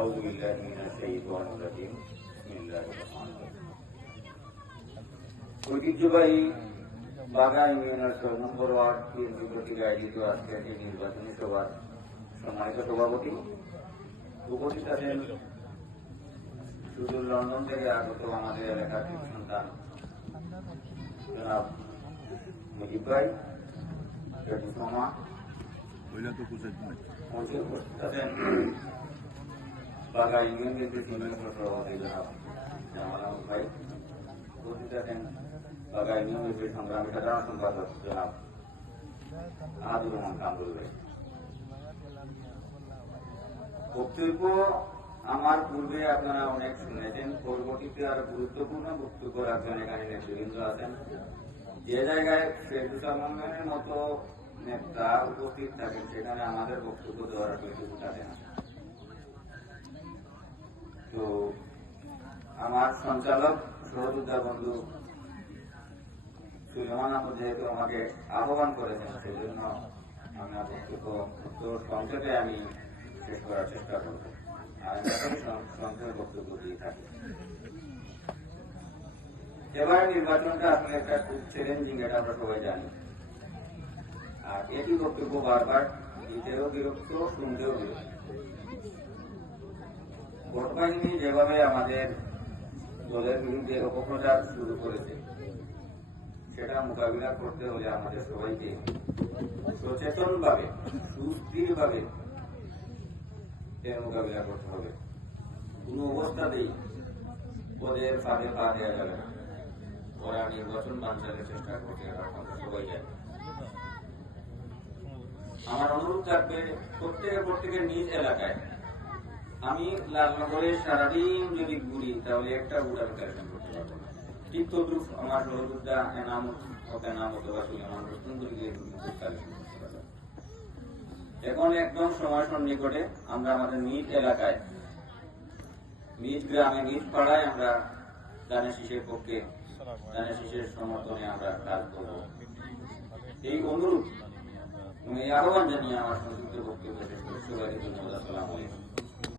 أعوذ بالله من الشيطان الرجيم بسم الله الرحمن الرحيم ঐতিহ্যবাহী বাগা ইউনিয়নের ৬ নম্বর word BNP কর্তৃক আয়োজিত আজকের এই নির্বাচনী সভার সম্মানিত সভাপতি, উপস্থিত আছেন সুদূর লন্ডন থেকে আগত আমাদের এলাকার সন্তান জনাব মুজিব ভাই, মামা, উপস্থিত আছেন বাগা ইউনিয়ন বিএনপির সিনিয়র সভাপতি জনাব জামাল আহমদ ভাই, উপস্থিত আছেন বাগা ইউনিয়ন বিএনপির সংগ্রামী সাধারণ সম্পাদক জনাব আহাদুর রহমান কামরুল ভাই। বক্তব্য আমার পূর্বে আপনারা অনেক শুনেছেন, পরবর্তীতে আরো গুরুত্বপূর্ণ বক্তব্য রাখবেন এখানে নেতৃবৃন্দ আছেন। যে জায়গায় ফেরদৌসের মতো নেতা উপস্থিত থাকেন সেখানে আমাদের বক্তব্য দেওয়ার সুযোগ থাকে না। তো আমার সঞ্চালক সহযোদ্ধা বন্ধু সুলেমান আহমদ যেহেতু আমাকে আহ্বান করেছেন, সেজন্য আমার বক্তব্য সংক্ষেপে আমি শেষ করার চেষ্টা করব। আর সংক্ষেপে বক্তব্য দিয়ে থাকি। এবার নির্বাচনটা আসলে একটা খুব চ্যালেঞ্জিং, এটা আমরা সবাই জানি। আর এটি বক্তব্য বারবার দিতেও বিরক্ত, শুনতেও বিরক্ত। ভোট বাহিনী যেভাবে আমাদের দলের বিরুদ্ধে অপপ্রচার শুরু করেছে, সেটা মোকাবিলা করতে হলে আমাদের সবাইকে সচেতন ভাবে, সুস্থির ভাবে এর মোকাবিলা করতে হবে। কোনো অবস্থাতেই ওদের ফাঁদে পা দেওয়া যাবে না। ওরা নির্বাচন বানচালের চেষ্টা করতে আমরা সবাই যাই। আমার অনুরোধ থাকবে প্রত্যেকের নিজ এলাকায়, আমি লালনগরে সারাদিন যদি ঘুরি তাহলে একটা ভোটার কালেকশন করতে পারবো না। ঠিক তদ্রুপ আমার সহযোদ্ধা এনামত অথবা সুলেমান রুস্তমপুর গিয়ে কালেকশন করতে পারবো। এখন একদম সময় সন্নিকটে আমরা আমাদের নিজ এলাকায়, নিজ গ্রামে, নিজ পাড়ায় আমরা দানের শীষের পক্ষে, দানের শীষের সমর্থনে আমরা কাজ করব। এই অনুরোধ এই আহ্বান জানিয়ে আমার সংক্ষিপ্ত বক্তব্য শেষ করে সবাইকে ধন্যবাদ। আসসালামু আলাইকুম।